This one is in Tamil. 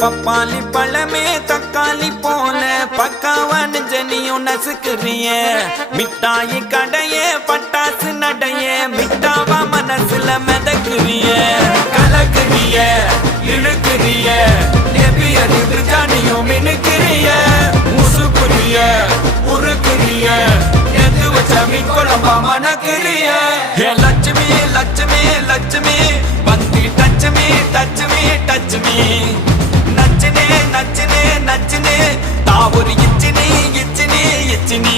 பப்பாளி பழமே தக்காளி போல பக்காவான ஜனியும் நசுக்குறிய மிட்டாயி கடையே பட்டாசு நடைய மிட்டாவா மனசுல மிதக்குறிய கலக்குறிய இழுக்குறிய நெபியறிவு ஜானியும் மினுக்குறிய முசுக்குறிய உருக்குறிய எது வச்ச மீன் குழம்பா மணக்குறிய லட்சுமி லட்சுமி லட்சுமி வந்து டச்சுமி டச்சுமி டச்சுமி நச்சினே நச்சினே நச்சினே தாவூர் இச்சினி இச்சினி இச்சினி